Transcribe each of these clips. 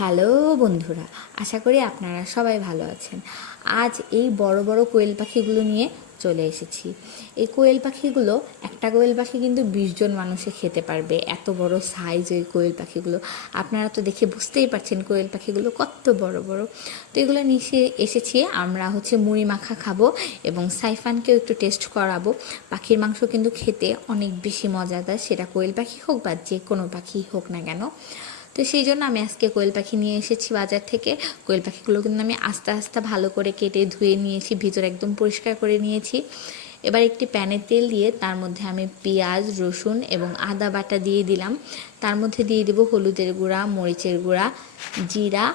Hello বন্ধুরা, আশা করি আপনারা সবাই ভালো আছেন। আজ এই বড় বড় কোয়েল পাখিগুলো নিয়ে চলে এসেছি। এই কোয়েল পাখিগুলো, একটা কোয়েল পাখি কিন্তু 20 জন মানুষে খেতে পারবে, এত বড় সাইজ এই কোয়েল পাখিগুলো। আপনারা তো দেখে বুঝতেই পারছেন কোয়েল পাখিগুলো কত বড় বড়। তো এগুলো নিয়ে এসেছি আমরা মুড়ি মাখা খাবো এবং সাইফানকেও একটু টেস্ট করাবো। পাখির মাংস কিন্তু খেতে অনেক বেশি মজাদার, সেটা কোয়েল পাখি হোক বা যে কোনো পাখি হোক না কেন। তো সেই জন্য আমি আজকে কোয়েল পাখি নিয়ে এসেছি বাজার থেকে। কোয়েল পাখিগুলো কিন্তু আমি আস্তে আস্তে ভালো করে কেটে ধুয়ে নিয়েছি, ভিতর একদম পরিষ্কার করে নিয়েছি। এবার একটি প্যানে তেল দিয়ে তার মধ্যে আমি পেঁয়াজ, রসুন এবং আদা বাটা দিয়ে দিলাম। তার মধ্যে দিয়ে দেবো হলুদের গুঁড়া, মরিচের গুঁড়া, জিরা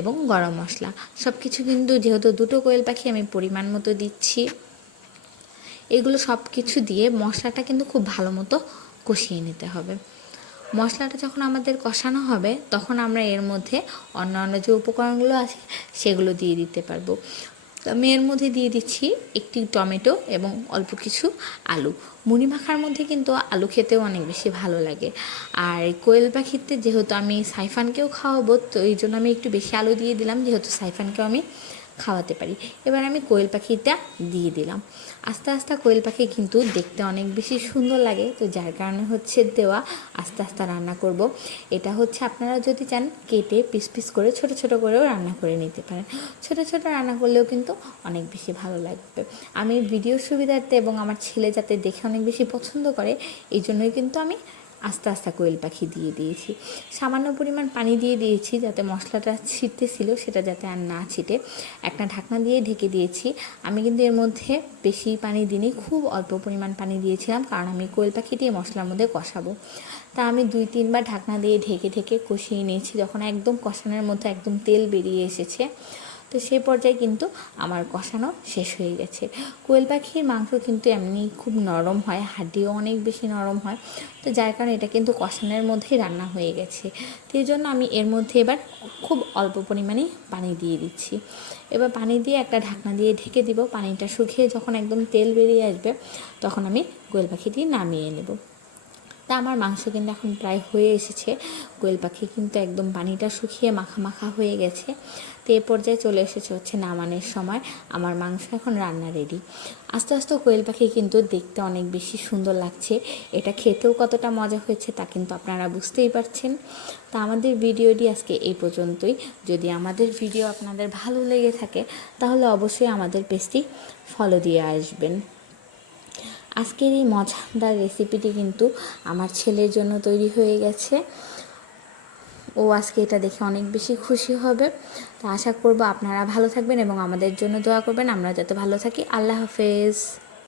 এবং গরম মশলা। সব কিছু কিন্তু যেহেতু দুটো কোয়েল পাখি আমি পরিমাণ মতো দিচ্ছি। এগুলো সব কিছু দিয়ে মশলাটা কিন্তু খুব ভালো মতো কষিয়ে নিতে হবে। মশলাটা যখন আমাদের কষানো হবে তখন আমরা এর মধ্যে অন্যান্য যে উপকরণগুলো আছে সেগুলো দিয়ে দিতে পারবো। আমি এর মধ্যে দিয়ে দিচ্ছি একটি টমেটো এবং অল্প কিছু আলু। মুড়ি মাখার মধ্যে কিন্তু আলু খেতেও অনেক বেশি ভালো লাগে। আর কোয়েল পাখিতে যেহেতু আমি সাইফানকেও খাওয়াবো, তো এই জন্য আমি একটু বেশি আলু দিয়ে দিলাম, যেহেতু সাইফানকেও আমি খাওয়াতে পারি। এবার আমি কোয়েল পাখিটা দিয়ে দিলাম। আস্তে আস্তে কোয়েল পাখি কিন্তু দেখতে অনেক বেশি সুন্দর লাগে, তো যার কারণে দেওয়া। আস্তে আস্তে রান্না করব। এটা আপনারা যদি চান কেটে পিস পিস করে ছোট ছোট করেও রান্না করে নিতে পারেন। ছোট ছোট রান্না করলেও কিন্তু অনেক বেশি ভালো লাগবে। আমি ভিডিওর সুবিধার্থে এবং আমার ছেলে যাতে দেখে অনেক বেশি পছন্দ করে, এই জন্যই কিন্তু আমি আস্তে আস্তে কোয়েল পাখি দিয়ে দিয়েছি। সামান্য পরিমাণ পানি দিয়ে দিয়েছি যাতে মশলাটা ছিটতেছিল সেটা যাতে আর না ছিটে। একটা ঢাকনা দিয়ে ঢেকে দিয়েছি। আমি কিন্তু এর মধ্যে বেশি পানি দিইনি, খুব অল্প পরিমাণ পানি দিয়েছিলাম, কারণ আমি কোয়েল পাখি দিয়ে মশলার মধ্যে কষাবো। তা আমি 2-3 বার ঢাকনা দিয়ে ঢেকে ঢেকে কষিয়ে নিয়েছি। যখন একদম কষানোর মধ্যে একদম তেল বেরিয়ে এসেছে, তো সেই পর্যায়ে কিন্তু আমার কষানো শেষ হয়ে গেছে। কোয়েল পাখির মাংস কিন্তু এমনি খুব নরম হয়, হাড্ডিও অনেক বেশি নরম হয়, তো যার কারণে এটা কিন্তু কষানোর মধ্যেই রান্না হয়ে গেছে। তো এই জন্য আমি এর মধ্যে এবার খুব অল্প পরিমাণে পানি দিয়ে দিচ্ছি। এবার পানি দিয়ে একটা ঢাকনা দিয়ে ঢেকে দিব। পানিটা শুকিয়ে যখন একদম তেল বেরিয়ে আসবে তখন আমি কোয়েল পাখিটি নামিয়ে নেব। তা আমার মাংস কিন্তু এখন প্রায় হয়ে এসেছে। কোয়েল পাখি কিন্তু একদম পানিটা শুকিয়ে মাখা মাখা হয়ে গেছে। তো এ পর্যায়ে চলে এসেছে নামানোর সময়। আমার মাংস এখন রান্না রেডি। আস্তে আস্তে কোয়েল পাখি কিন্তু দেখতে অনেক বেশি সুন্দর লাগছে। এটা খেতেও কতটা মজা হয়েছে তা কিন্তু আপনারা বুঝতেই পারছেন। তা আমাদের ভিডিওটি আজকে এই পর্যন্তই। যদি আমাদের ভিডিও আপনাদের ভালো লেগে থাকে তাহলে অবশ্যই আমাদের পেজটি ফলো দিয়ে আসবেন। আজকের এই মজাদার রেসিপিটি কিন্তু আমার ছেলের জন্য তৈরি হয়ে গেছে। ও আজকে এটা দেখে অনেক বেশি খুশি হবে। তো আশা করব আপনারা ভালো থাকবেন এবং আমাদের জন্য দোয়া করবেন, আমরা যাতে ভালো থাকি। আল্লাহ হাফেজ।